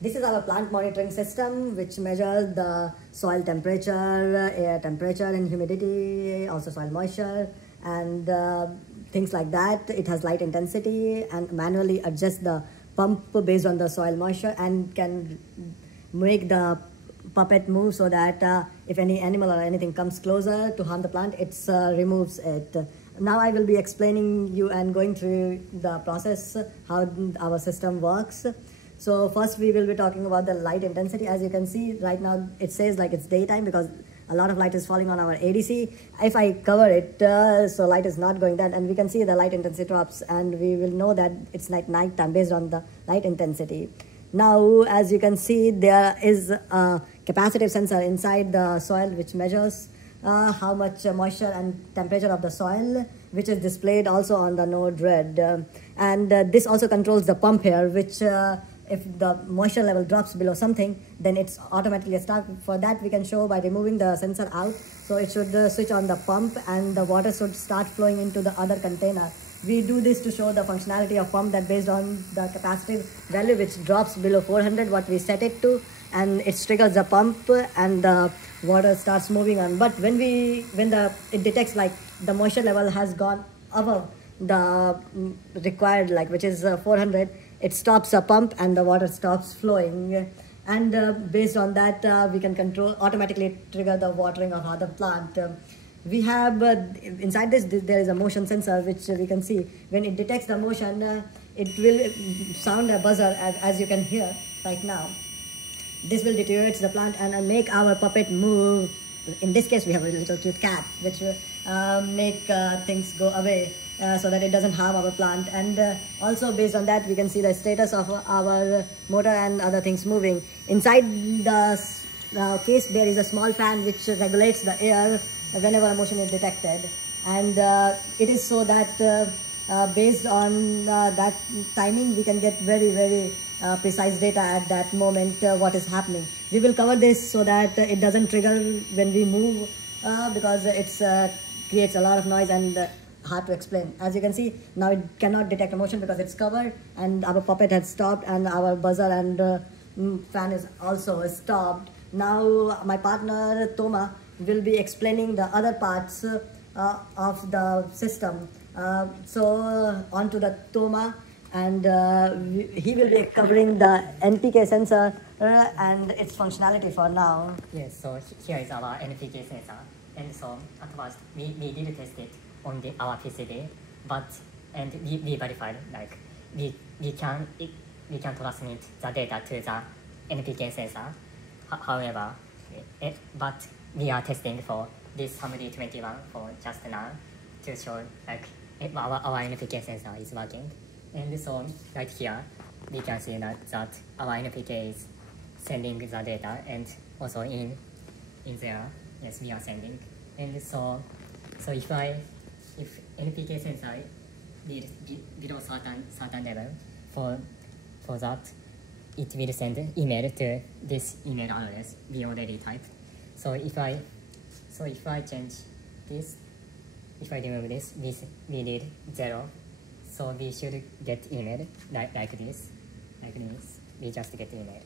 This is our plant monitoring system, which measures the soil temperature, air temperature and humidity, also soil moisture, and things like that. It has light intensity and manually adjusts the pump based on the soil moisture, and can make the puppet move so that if any animal or anything comes closer to harm the plant, it removes it. Now I will be explaining you and going through the process, how our system works. So first we will be talking about the light intensity. As you can see right now, it says like it's daytime because a lot of light is falling on our ADC. If I cover it, so light is not going down, and we can see the light intensity drops, and we will know that it's like night time based on the light intensity. Now, as you can see, there is a capacitive sensor inside the soil which measures how much moisture and temperature of the soil, which is displayed also on the node red. And this also controls the pump here, which if the moisture level drops below something, then it's automatically start. For that, we can show by removing the sensor out. So it should switch on the pump, and the water should start flowing into the other container. We do this to show the functionality of pump, that based on the capacitive value which drops below 400, what we set it to, and it triggers the pump and the water starts moving on. But when it detects like the moisture level has gone above the required, like which is 400, it stops the pump and the water stops flowing. And based on that, we can automatically trigger the watering of other plant. We have inside this there is a motion sensor, which we can see when it detects the motion, it will sound a buzzer, as you can hear right now. This will deteriorate the plant and make our puppet move. In this case, we have a little cute cat, which will make things go away so that it doesn't harm our plant. And also based on that, we can see the status of our motor and other things moving. Inside the case, there is a small fan which regulates the air whenever a motion is detected. And it is so that based on that timing, we can get very precise data at that moment what is happening. We will cover this so that it doesn't trigger when we move because it creates a lot of noise and hard to explain. As you can see, now it cannot detect a motion because it's covered, and our puppet has stopped, and our buzzer and fan is also stopped. Now my partner Toma will be explaining the other parts of the system. So on to the Toma, and he will be covering the NPK sensor and its functionality for now. Yes, so here is our NPK sensor, and so at first we did test it on our PCB, and we verified like we can transmit the data to the NPK sensor. However, but we are testing for this SAMD21 for just now to show like our NPK sensor is working. And so right here, we can see that our NPK is sending the data, and also in there, yes, we are sending. And so if NPK sensor is below certain level, for that, it will send email to this email address we already typed. So if I change this, if I remove this, we need 0. So we should get email like this. We just get email.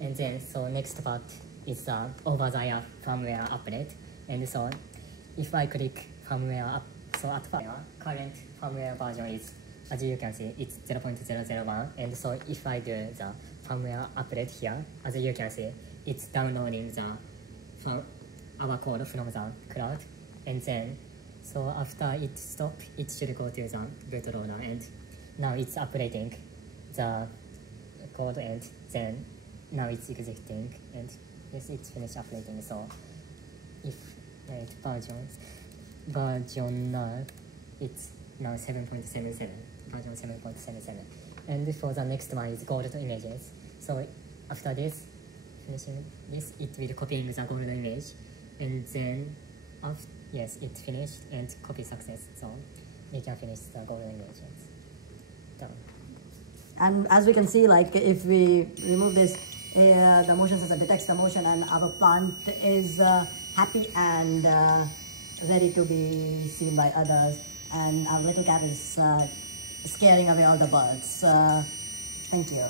And then so next part is over-the-air firmware update. And so if I click firmware up, so at first current firmware version is, as you can see, it's 0.001. And so if I do the firmware update here, as you can see, it's downloading our code from the cloud. And then so after it stops, it should go to the bootloader, and now it's updating the code, and then now it's executing, and yes, it's finished updating. So if version now, it's now 7.77, version 7.77. And for the next one is gold images. So after this, finishing this, it will copying the gold image, and then yes, it finished and copy success. So we can finish the gold image. Done. And as we can see, like if we remove this, the motion sensor detects the motion, and our plant is happy and ready to be seen by others. And our little cat is scaring away all the birds. Thank you.